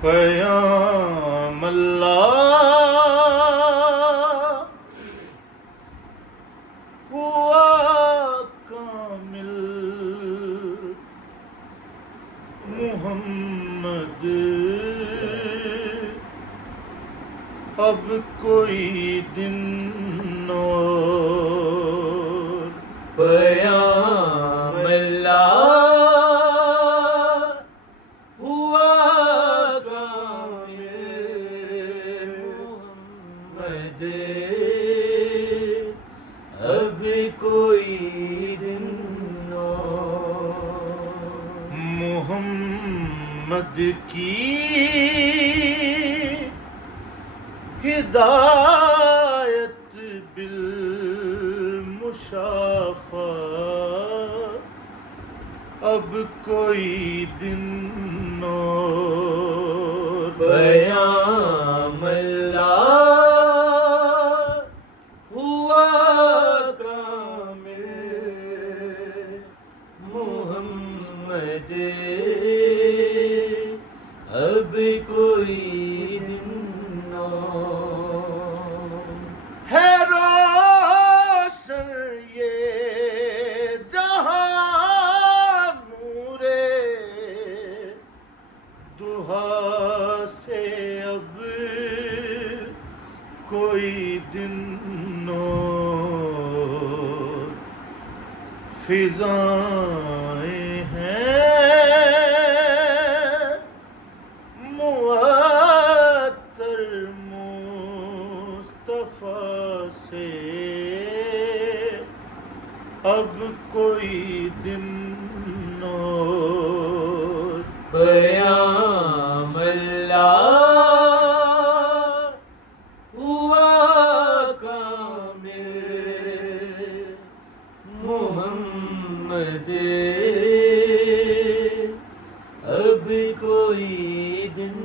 پیام اللہ ہوا کامل، محمد اب کوئی دن اور پیام اللہ ہوا کامل، محمد اب کوئی دن اور محمد کی ہدایت بالمشافہ اب کوئی دن اور پیام اللہ ہوا کامل، محمد اب کوئی دن ہے روشن یہ جہاں نورے دہا سے اب کوئی دن اور فضائیں ہیں معطر مصطفیٰ سے اب کوئی دن اور پیام اللہ ہوا کامل، محمد اب کوئی دن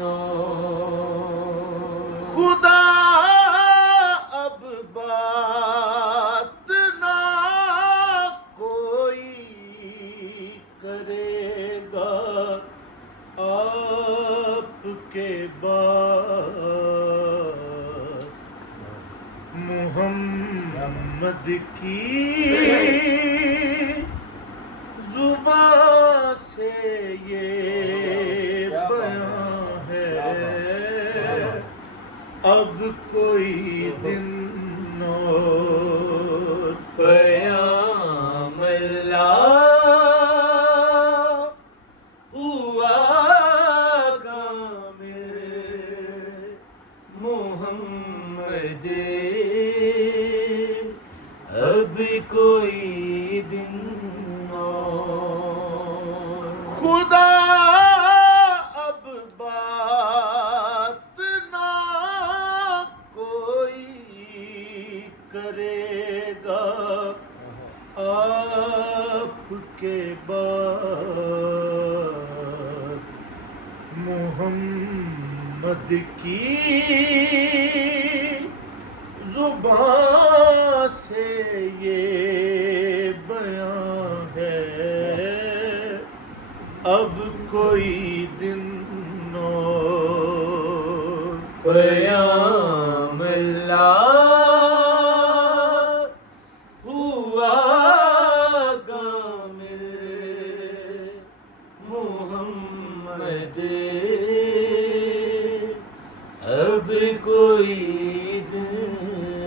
اور خدا اب بات نہ کوئی کرے گا آپ کے بعد، محمد کی زبان سے یہ بیان ہے اب کوئی دن اور پیام اللہ ہوا کامل، محمد اب کوئی دن اور خدا اب بات نہ کوئی کرے گا آپ کے بعد، محمد کی زبان سے یہ بیان ہے اب کوئی دن اور پیام اللہ ہوا کامل، محمد اب کوئی دن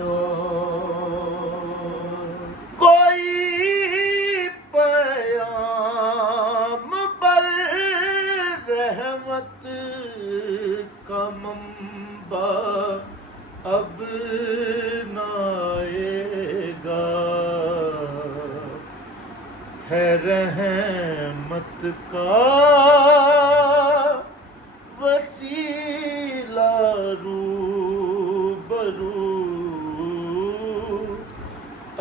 اور کوئی پیام بر رحمت کا منبع اب نہ آئے گا، ہے رحمت کا وسیلہ روبرو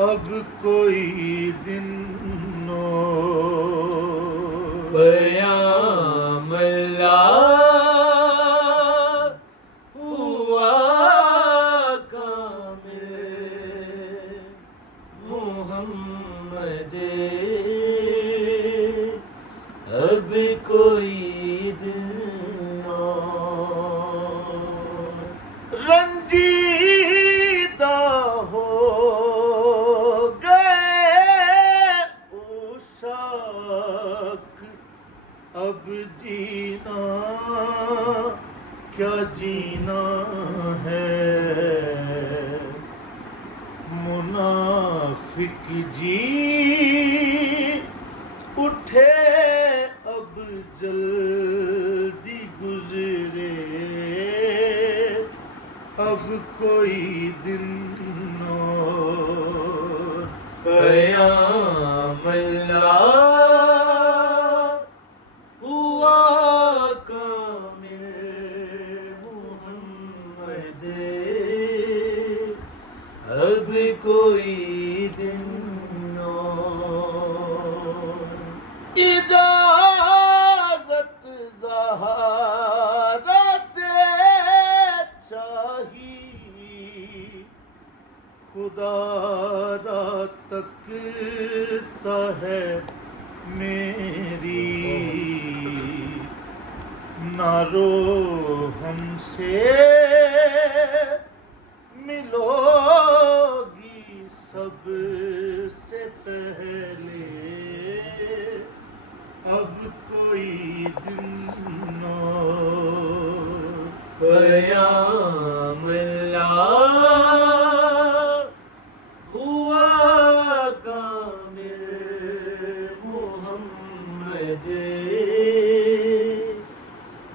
اب کوئی دن اور پیام اللہ ہوا کامل، محمد اب کوئی خاشاک اب جینا کیا جینا ہے، منافق جی اٹھے اب جلدی گزرے، اب کوئی دن اور قیام اللہ ہوا کامل محمد، اب کوئی دن اور اجازت زہرا سے چاہی، خدا را تکتا ہے میری، نہ رو ہم سے ملو گی سب سے پہلے، اب کوئی دن اور قیام اللہ ہوا کامل محمد،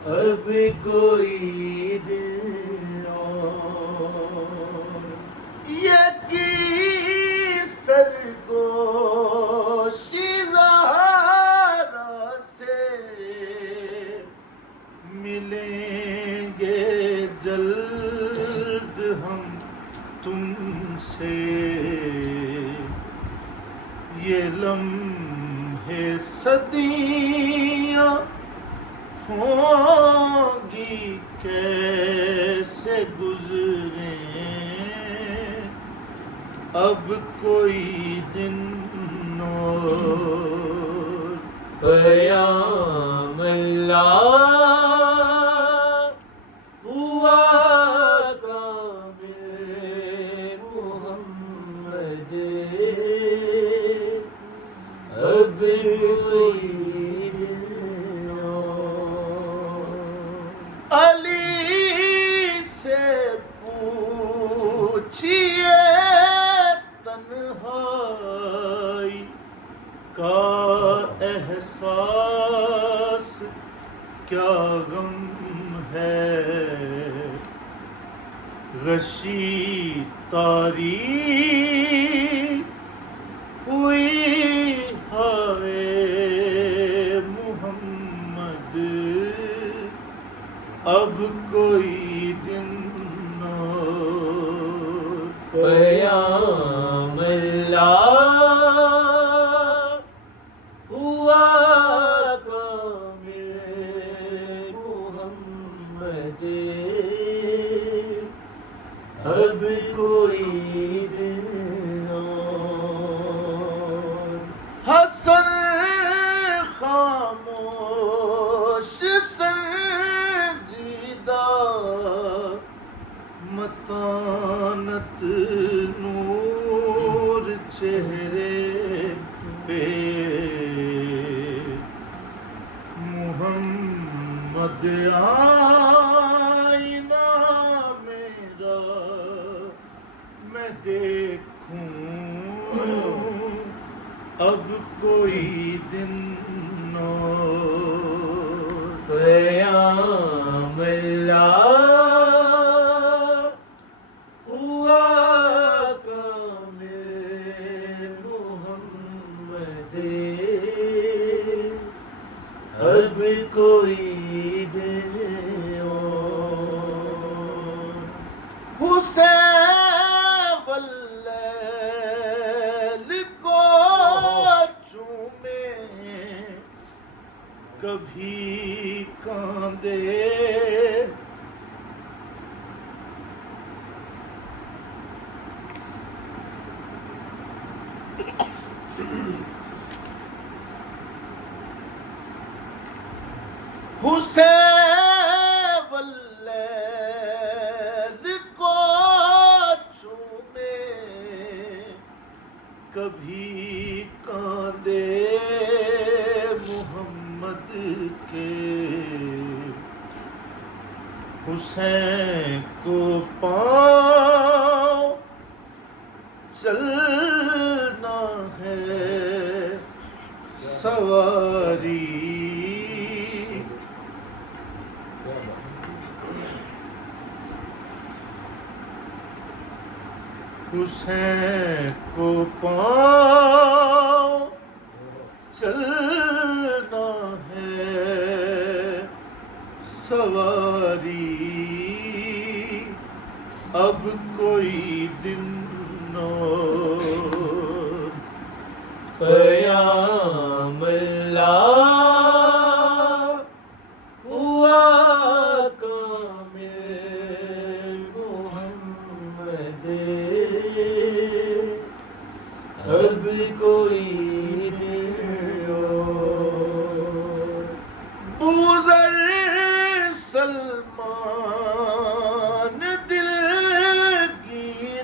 اب کوئی دن اور یہ کی سرگوشی زہرا سے ملیں گے جلد ہم تم سے، یہ لمحے صدیاں ہوں گی کیسے گزریں، اب کوئی دن اور قیام اللہ ہوا کامل محمد، اب کوئی دن اور علی سے پوچھئے تنہائی کا احساس کیا غم ہے، غشی تاریخ ہوئی ہائے محمد، اب کوئی دن اور قیام اللہ ہوا کامل محمد، اب کوئی دن اور حسن خاموش سنجیدہ متانت نور چہرے پہ، محمد آئینہ میرا میں دیکھوں، اب کوئی دن اور قیام اللہ ہوا کامل محمد، اب کوئی دن اور حسین واللیل کو چومے کبھی کاندے، حسین واللیل کو چومے کبھی کاندے، حسین کو پاؤں چلنا ہے سواری حسین کو پاؤں چلنا ہے سواری اب کوئی دن اور پیام اللہ ہوا کامل محمد اب کوئی دن اور بوزر سلمان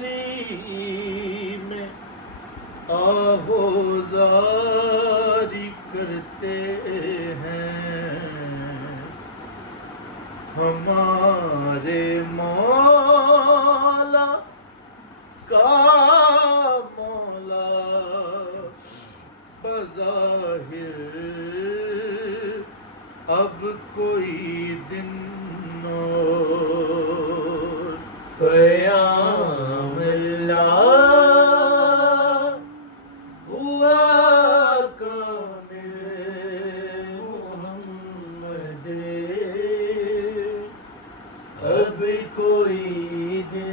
دلگیری میں آہوزاری کرتے ہیں ہمارے مولا کا مولا بظاہر اب کوئی دن اور پیام اللہ ہوا کامل محمد اب کوئی دن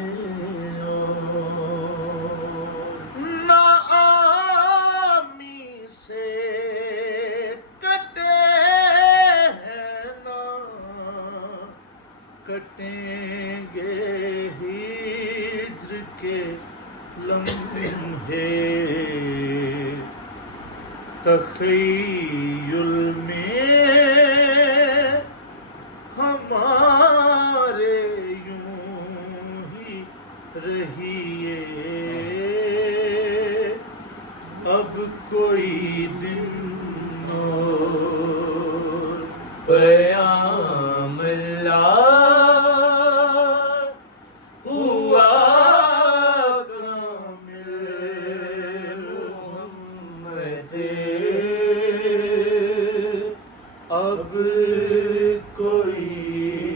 اور نامی سے کٹے ہیں نا کٹیں گے ہجر کے لمحے تخیل میں ہمارے یوں ہی رہیے اب کوئی دن اور پیام اللہ ہوا کامل محمد اب کوئی